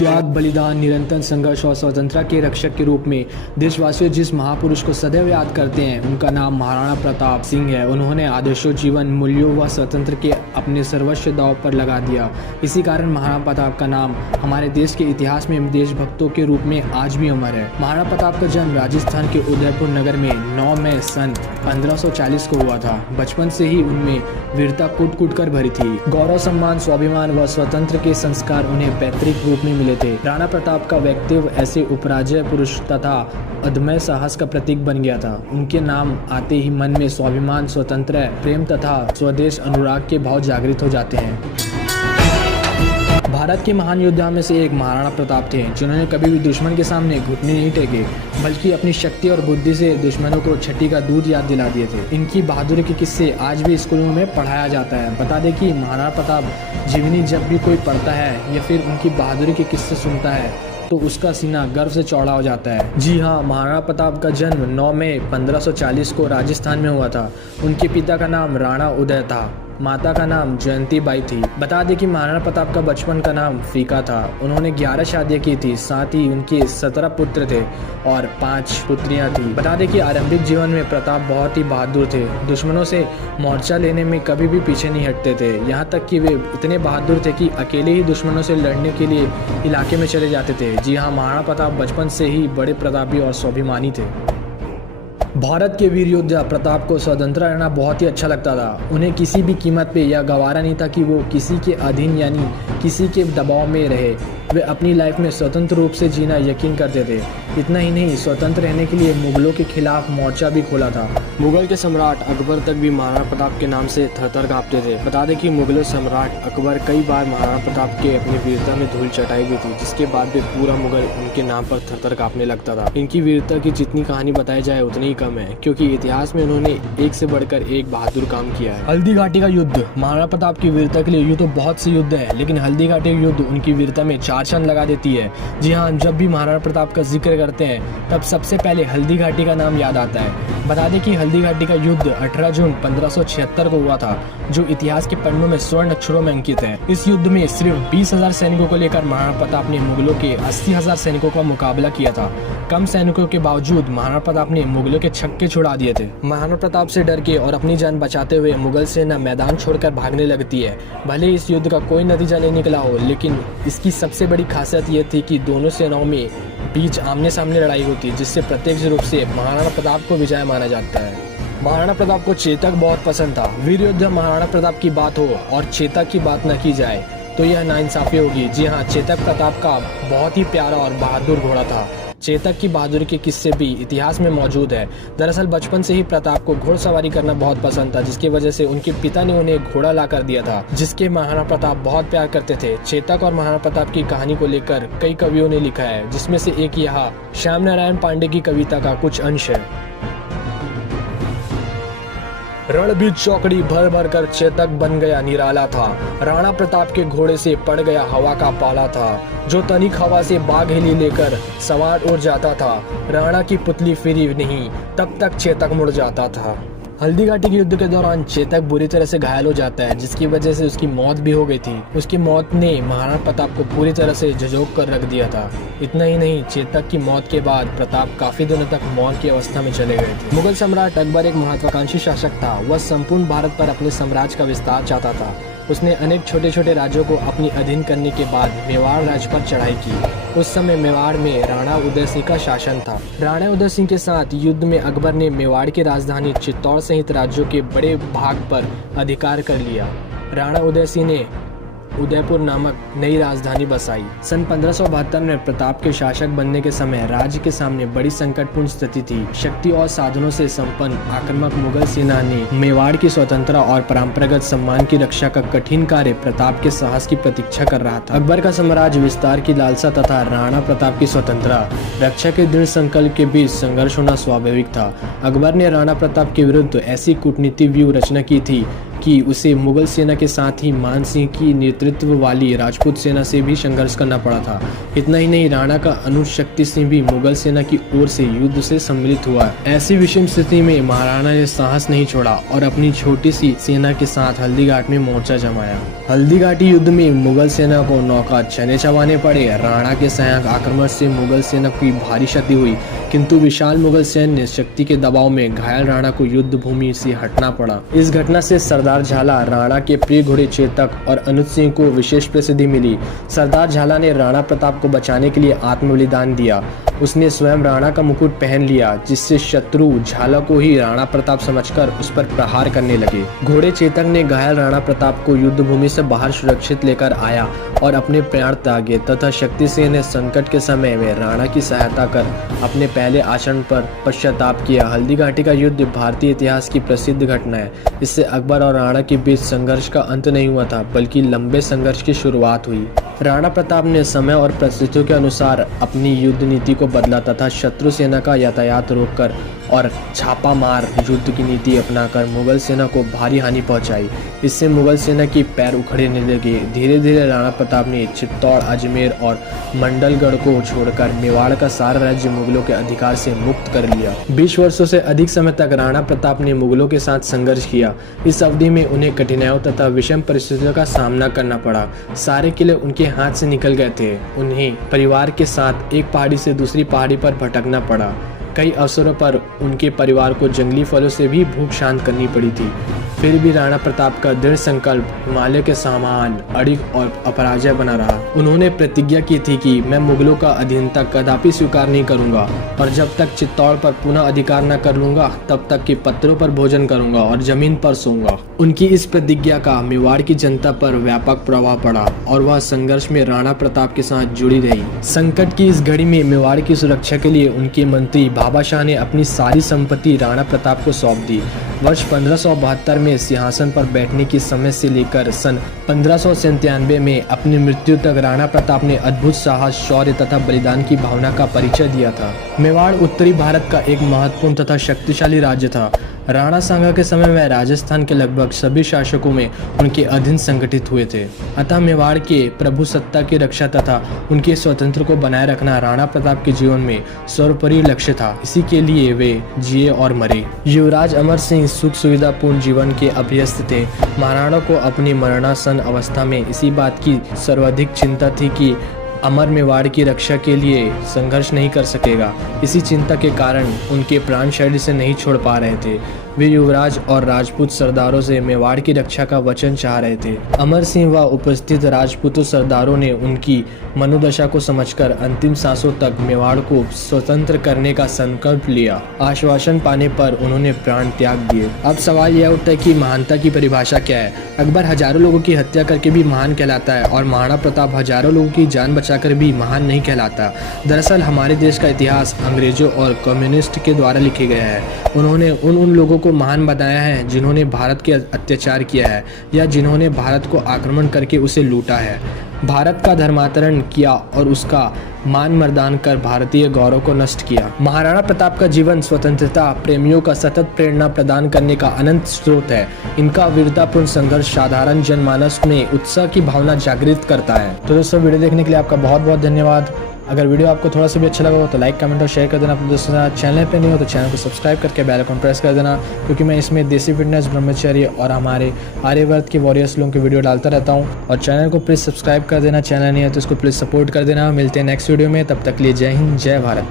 त्याग, बलिदान, निरंतर संघर्ष और स्वतंत्रता के रक्षक के रूप में देशवासियों जिस महापुरुष को सदैव याद करते हैं उनका नाम महाराणा प्रताप सिंह है। उन्होंने आदर्शों, जीवन मूल्यों व स्वतंत्र के अपने सर्वस्व दांव पर लगा दिया। इसी कारण महाराणा प्रताप का नाम हमारे देश के इतिहास में देशभक्तों के रूप में आज भी अमर है। महाराणा प्रताप का जन्म राजस्थान के उदयपुर नगर में 9 मई सन 1540 को हुआ था। बचपन से ही उनमें वीरता कूट कूट कर भरी थी। गौरव, सम्मान, स्वाभिमान व स्वतंत्र के संस्कार उन्हें पैतृक रूप में मिले थे। राणा प्रताप का व्यक्तित्व ऐसे उपराजय पुरुष तथा अदम्य साहस का प्रतीक बन गया था। उनके नाम आते ही मन में स्वाभिमान, स्वतंत्र प्रेम तथा स्वदेश अनुराग के भाव जागृत हो जाते हैं। भारत के महान योद्धाओं में से एक महाराणा प्रताप थे, जिन्होंने कभी भी दुश्मन के सामने घुटने नहीं टेके, बल्कि अपनी शक्ति और बुद्धि से दुश्मनों को छठी का दूध याद दिला दिए थे। इनकी बहादुरी के किस्से आज भी स्कूलों में पढ़ाया जाता है। बता दें कि महाराणा प्रताप जीवनी जब भी कोई पढ़ता है या फिर उनकी बहादुरी के किस्से सुनता है तो उसका सीना गर्व से चौड़ा हो जाता है। जी हाँ, महाराणा प्रताप का जन्म 9 मई 1540 को राजस्थान में हुआ था। उनके पिता का नाम राणा उदय था, माता का नाम जयंती बाई थी। बता दें कि महाराणा प्रताप का बचपन का नाम फीका था। उन्होंने 11 शादियां की थी, साथ ही उनके 17 पुत्र थे और 5 पुत्रियां थी। बता दें कि आरंभिक जीवन में प्रताप बहुत ही बहादुर थे। दुश्मनों से मोर्चा लेने में कभी भी पीछे नहीं हटते थे। यहाँ तक कि वे इतने बहादुर थे कि अकेले ही दुश्मनों से लड़ने के लिए इलाके में चले जाते थे। जी हाँ, महाराणा प्रताप बचपन से ही बड़े प्रतापी और स्वाभिमानी थे। भारत के वीर योद्धा प्रताप को स्वतंत्र रहना बहुत ही अच्छा लगता था। उन्हें किसी भी कीमत पे यह गवारा नहीं था कि वो किसी के अधीन यानी किसी के दबाव में रहे। वे अपनी लाइफ में स्वतंत्र रूप से जीना यकीन करते थे। इतना ही नहीं, स्वतंत्र रहने के लिए मुगलों के खिलाफ मोर्चा भी खोला था। मुगल के सम्राट अकबर तक भी महाराणा प्रताप के नाम से थरथर कांपते थे। बता दें कि मुगलों सम्राट अकबर कई बार महाराणा प्रताप के अपनी वीरता में धूल चटाई भी थी, जिसके बाद भी पूरा मुगल उनके नाम पर थरथर कांपने लगता था। इनकी वीरता की जितनी कहानी बताई जाए उतनी ही कम है, क्योंकि इतिहास में उन्होंने एक से बढ़कर एक बहादुर काम किया है। हल्दी घाटी का युद्ध। महाराणा प्रताप की वीरता के लिए यूँ तो बहुत से युद्ध है, लेकिन हल्दी घाटी का युद्ध उनकी वीरता में 4 चांद लगा देती है। जी हाँ, जब भी महाराणा प्रताप का जिक्र करते हैं तब सबसे पहले हल्दी घाटी का नाम याद आता है। बता दें कि हल्दी घाटी का युद्ध 18 जून 1576 को हुआ था, जो इतिहास के पन्नों में स्वर्ण अक्षरों में अंकित है। इस युद्ध में सिर्फ 20,000 सैनिकों को लेकर महाराणा प्रताप ने मुगलों के 80,000 सैनिकों का मुकाबला किया था। कम सैनिकों के बावजूद महाराणा प्रताप ने मुगलों के छक्के छुड़ा दिए थे। महाराणा प्रताप से डर के और अपनी जान बचाते हुए मुगल सेना मैदान छोड़कर भागने लगती है। भले इस युद्ध का कोई नतीजा नहीं निकला हो, लेकिन इसकी सबसे बड़ी खासियत यह थी कि दोनों सेनाओं में बीच आमने सामने लड़ाई होती, जिससे प्रत्यक्ष रूप से महाराणा प्रताप को विजय माना जाता है। महाराणा प्रताप को चेतक बहुत पसंद था। वीर योद्धा महाराणा प्रताप की बात हो और चेतक की बात न की जाए तो यह नाइंसाफी होगी। जी हाँ, चेतक प्रताप का बहुत ही प्यारा और बहादुर घोड़ा था। चेतक की बहादुरी के किस्से भी इतिहास में मौजूद है। दरअसल बचपन से ही प्रताप को घोड़सवारी करना बहुत पसंद था, जिसकी वजह से उनके पिता ने उन्हें घोड़ा ला कर दिया था, जिसके महाराणा प्रताप बहुत प्यार करते थे। चेतक और महाराणा प्रताप की कहानी को लेकर कई कवियों ने लिखा है, जिसमें से एक यह श्याम नारायण पांडे की कविता का कुछ अंश है। रणबीर चौकड़ी भर भर कर चेतक बन गया निराला था। राणा प्रताप के घोड़े से पड़ गया हवा का पाला था, जो तनिक हवा से बाघ हेली लेकर सवार उड़ जाता था। राणा की पुतली फिरी नहीं, तब तक चेतक मुड़ जाता था। हल्दी घाटी के युद्ध के दौरान चेतक बुरी तरह से घायल हो जाता है, जिसकी वजह से उसकी मौत भी हो गई थी। उसकी मौत ने महाराणा प्रताप को पूरी तरह से झंझोक कर रख दिया था। इतना ही नहीं, चेतक की मौत के बाद प्रताप काफी दिनों तक मौन की अवस्था में चले गए थे। मुगल सम्राट अकबर एक महत्वाकांक्षी शासक था। वह संपूर्ण भारत पर अपने साम्राज्य का विस्तार चाहता था। उसने अनेक छोटे छोटे राज्यों को अपनी अधीन करने के बाद मेवाड़ राज्य पर चढ़ाई की। उस समय मेवाड़ में राणा उदय सिंह का शासन था। राणा उदय सिंह के साथ युद्ध में अकबर ने मेवाड़ की राजधानी चित्तौड़ सहित राज्यों के बड़े भाग पर अधिकार कर लिया। राणा उदय सिंह ने उदयपुर नामक नई राजधानी बसाई। सन 1572 में प्रताप के शासक बनने के समय राज्य के सामने बड़ी संकटपूर्ण स्थिति थी। शक्ति और साधनों से संपन्न आक्रामक मुगल सेना ने मेवाड़ की स्वतंत्रता और परंपरागत सम्मान की रक्षा का कठिन कार्य प्रताप के साहस की प्रतीक्षा कर रहा था। अकबर का साम्राज्य विस्तार की लालसा तथा राणा प्रताप की स्वतंत्रता रक्षा के दृढ़ संकल्प के बीच संघर्ष होना स्वाभाविक था। अकबर ने राणा प्रताप के विरुद्ध ऐसी कूटनीतिक व्यूह रचना की थी कि उसे मुगल सेना के साथ ही मान सिंह की नेतृत्व वाली राजपूत सेना से भी संघर्ष करना पड़ा था। इतना ही नहीं, राणा का अनुज शक्ति सिंह भी मुगल सेना की ओर से युद्ध से सम्मिलित हुआ। ऐसी विषम स्थिति में महाराणा ने साहस नहीं छोड़ा और अपनी छोटी सी सेना के साथ हल्दीघाट में मोर्चा जमाया। हल्दी घाटी युद्ध में मुगल सेना को नौका चने चबाने पड़े। राणा के सहायक आक्रमण से मुगल सेना की भारी क्षति हुई, किंतु विशाल मुगल सैन्य शक्ति के दबाव में घायल राणा को युद्ध भूमि से हटना पड़ा। इस घटना से सरदार झाला, राणा के प्रिय घोड़े चेतक और अनुज सिंह को विशेष प्रसिद्धि मिली। सरदार झाला ने राणा प्रताप को बचाने के लिए आत्म बलिदान दिया। उसने स्वयं राणा का मुकुट पहन लिया, जिससे शत्रु झाला को ही राणा प्रताप समझकर उस पर प्रहार करने लगे। घोड़े चेतक ने घायल राणा प्रताप को युद्ध भूमि से बाहर सुरक्षित लेकर आया और अपने प्राण त्यागे, तथा शक्ति सिंह ने संकट के समय में राणा की सहायता कर अपने पहले आचरण पर पश्चाताप किया। हल्दी घाटी का युद्ध भारतीय इतिहास की प्रसिद्ध घटना है। इससे अकबर और राणा के बीच संघर्ष का अंत नहीं हुआ था, बल्कि लंबे संघर्ष की शुरुआत हुई। राणा प्रताप ने समय और परिस्थितियों के अनुसार अपनी युद्ध नीति को बदला तथा शत्रु सेना का यातायात रोककर और छापामार युद्ध की नीति अपनाकर मुगल सेना को भारी हानि पहुंचाई। इससे मुगल सेना की पैर उखड़ने लगे। धीरे धीरे राणा प्रताप ने चित्तौड़, अजमेर और मंडलगढ़ को छोड़कर मेवाड़ का सारा राज्य मुगलों के अधिकार से मुक्त कर लिया। 20 वर्षों से अधिक समय तक राणा प्रताप ने मुगलों के साथ संघर्ष किया। इस अवधि में उन्हें कठिनाइयों तथा विषम परिस्थितियों का सामना करना पड़ा। सारे किले उनके हाथ से निकल गए थे। उन्हें परिवार के साथ एक पहाड़ी से दूसरी पहाड़ी पर भटकना पड़ा। कई अवसरों पर उनके परिवार को जंगली फलों से भी भूख शांत करनी पड़ी थी। फिर भी राणा प्रताप का दृढ़ संकल्प हिमालय के समान अडिग और अपराजय बना रहा। उन्होंने प्रतिज्ञा की थी कि मैं मुगलों का अधीनता कदापि स्वीकार नहीं करूंगा और जब तक चित्तौड़ पर पुनः अधिकार न कर लूंगा तब तक कि पत्थरों पर भोजन करूंगा और जमीन पर सोऊंगा। उनकी इस प्रतिज्ञा का मेवाड़ की जनता पर व्यापक प्रभाव पड़ा और वह संघर्ष में राणा प्रताप के साथ जुड़ी रही। संकट की इस घड़ी में मेवाड़ की सुरक्षा के लिए उनके मंत्री बाबा शाह ने अपनी सारी संपत्ति राणा प्रताप को सौंप दी। वर्ष 1572 में सिंहासन पर बैठने की समय से लेकर सन 1597 में अपनी मृत्यु तक राणा प्रताप ने अद्भुत साहस, शौर्य तथा बलिदान की भावना का परिचय दिया था। मेवाड़ उत्तरी भारत का एक महत्वपूर्ण तथा शक्तिशाली राज्य था। राणा सांगा के समय में राजस्थान के लगभग सभी शासकों में उनके अधीन संगठित हुए थे। अतः मेवाड़ के प्रभुसत्ता की रक्षा तथा उनके स्वतंत्र को बनाए रखना राणा प्रताप के जीवन में सर्वोपरि लक्ष्य था। इसी के लिए वे जिए और मरे। युवराज अमर सिंह सुख सुविधापूर्ण जीवन के अभ्यस्त थे। महाराणा को अपनी मरणासन अवस्था में इसी बात की सर्वाधिक चिंता थी कि अमर मेवाड़ की रक्षा के लिए संघर्ष नहीं कर सकेगा। इसी चिंता के कारण उनके प्राण शरीर से नहीं छोड़ पा रहे थे। वे युवराज और राजपूत सरदारों से मेवाड़ की रक्षा का वचन चाह रहे थे। अमर सिंह व उपस्थित राजपूत सरदारों ने उनकी मनोदशा को समझकर अंतिम सांसों तक मेवाड़ को स्वतंत्र करने का संकल्प लिया। आश्वासन पाने पर उन्होंने प्राण त्याग दिए। अब सवाल यह उठता है कि महानता की परिभाषा क्या है। अकबर हजारों लोगों की हत्या करके भी महान कहलाता है और महाराणा प्रताप हजारों लोगों की जान बचाकर भी महान नहीं कहलाता। दरअसल हमारे देश का इतिहास अंग्रेजों और कम्युनिस्ट के द्वारा लिखे गया है। उन्होंने उन लोगों को महान बताया है जिन्होंने भारत के अत्याचार किया है या जिन्होंने भारत को आक्रमण करके उसे लूटा है, भारत का धर्मांतरण किया और उसका मान मर्दान कर भारतीय गौरव को नष्ट किया। महाराणा प्रताप का जीवन स्वतंत्रता प्रेमियों का सतत प्रेरणा प्रदान करने का अनंत स्रोत है। इनका वीरतापूर्ण संघर्ष साधारण जनमानस में उत्साह की भावना जागृत करता है। तो दोस्तों, वीडियो देखने के लिए आपका बहुत बहुत धन्यवाद। अगर वीडियो आपको थोड़ा सा भी अच्छा लगा हो तो लाइक, कमेंट और शेयर कर देना अपने दोस्तों के साथ। चैनल पे नहीं हो तो चैनल को सब्सक्राइब करके बेल आइकन प्रेस कर देना, क्योंकि मैं इसमें देसी फिटनेस, ब्रह्मचर्य और हमारे आर्यवर्त के वॉरियर्स लोगों की वीडियो डालता रहता हूँ। और चैनल को प्लीज़ सब्सक्राइब कर देना। चैनल नहीं है तो इसको प्लीज़ सपोर्ट कर देना। मिलते हैं नेक्स्ट वीडियो में, तब तक के लिए जय हिंद, जय भारत।